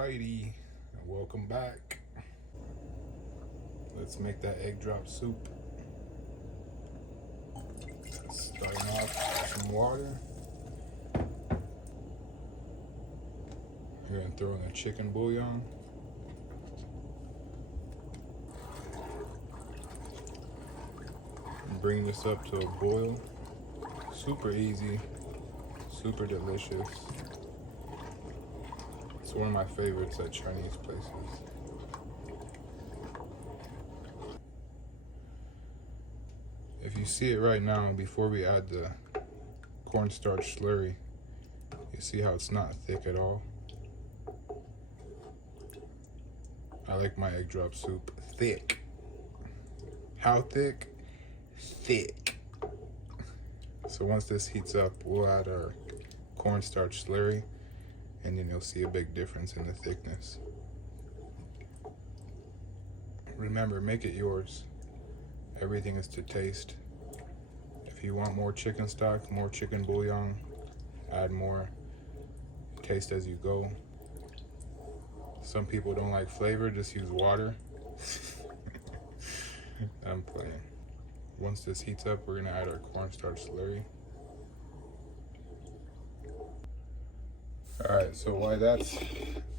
Alrighty, welcome back. Let's make that egg drop soup. Starting off with some water. We're gonna throw in the chicken bouillon. And bring this up to a boil. Super easy, super delicious. It's one of my favorites at Chinese places. If you see it right now, before we add the cornstarch slurry, you see how it's not thick at all. I like my egg drop soup thick. How thick? Thick. So once this heats up, we'll add our cornstarch slurry, and then you'll see a big difference in the thickness. Remember, make it yours. Everything is to taste. If you want more chicken stock, more chicken bouillon, add more. Taste as you go. Some people don't like flavor, just use water. I'm playing. Once this heats up, we're gonna add our cornstarch slurry. All right, so while that's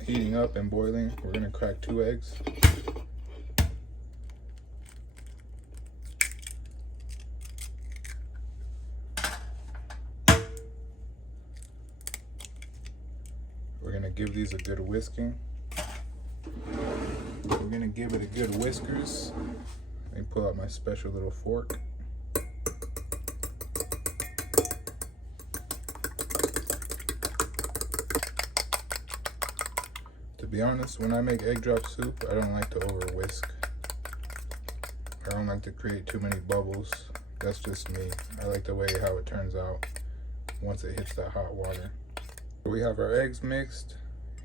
heating up and boiling, we're gonna crack 2 eggs. We're gonna give these a good whisking. We're gonna give it a good whiskers. Let me pull out my special little fork. To be honest, when I make egg drop soup, I don't like to over whisk. I don't like to create too many bubbles. That's just me. I like the way how it turns out once it hits that hot water. We have our eggs mixed.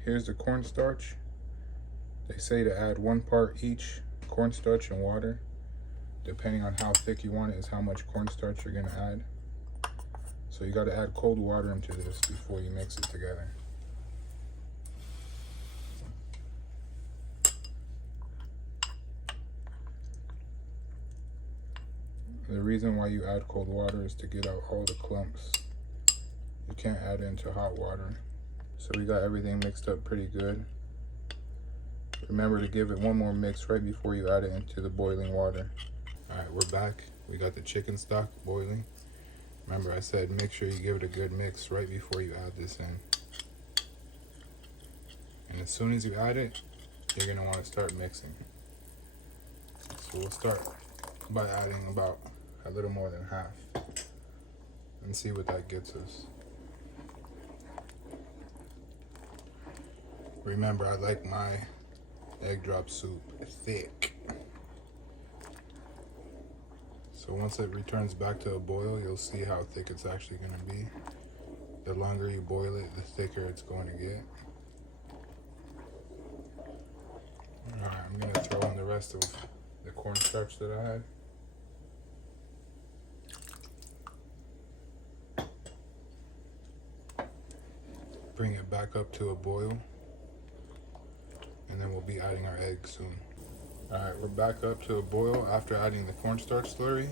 Here's the cornstarch. They say to add 1 part each cornstarch and water. Depending on how thick you want it is how much cornstarch you're gonna add. So you gotta add cold water into this before you mix it together. The reason why you add cold water is to get out all the clumps. You can't add it into hot water. So we got everything mixed up pretty good. Remember to give it one more mix right before you add it into the boiling water. All right, we're back. We got the chicken stock boiling. Remember I said make sure you give it a good mix right before you add this in. And as soon as you add it, you're gonna wanna start mixing. So we'll start by adding about a little more than half and see what that gets us. Remember, I like my egg drop soup thick. So once it returns back to a boil, you'll see how thick it's actually gonna be. The longer you boil it, the thicker it's going to get. All right, I'm gonna throw in the rest of the cornstarch that I had. Bring it back up to a boil, and then we'll be adding our eggs soon. All right, we're back up to a boil after adding the cornstarch slurry.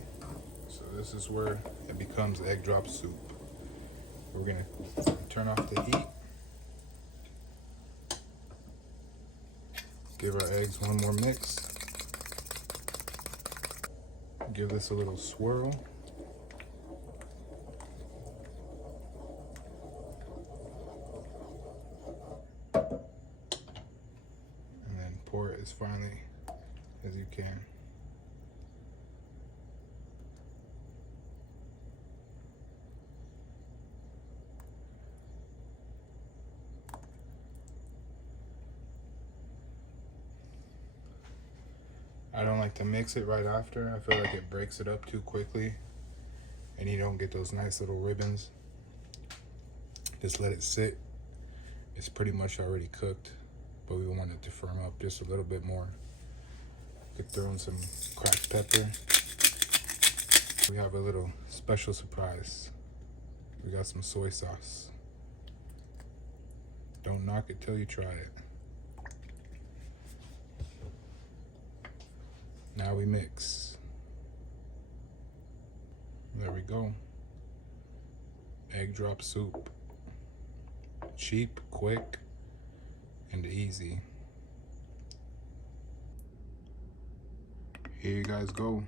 So this is where it becomes egg drop soup. We're gonna turn off the heat. Give our eggs one more mix. Give this a little swirl. And then pour it as finely as you can. I don't like to mix it right after. I feel like it breaks it up too quickly and you don't get those nice little ribbons. Just let it sit. It's pretty much already cooked, but we want it to firm up just a little bit more. Could throw in some cracked pepper. We have a little special surprise. We got some soy sauce. Don't knock it till you try it. Now we mix. There we go. Egg drop soup. Cheap, quick, and easy. Here you guys go.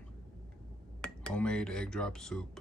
Homemade egg drop soup.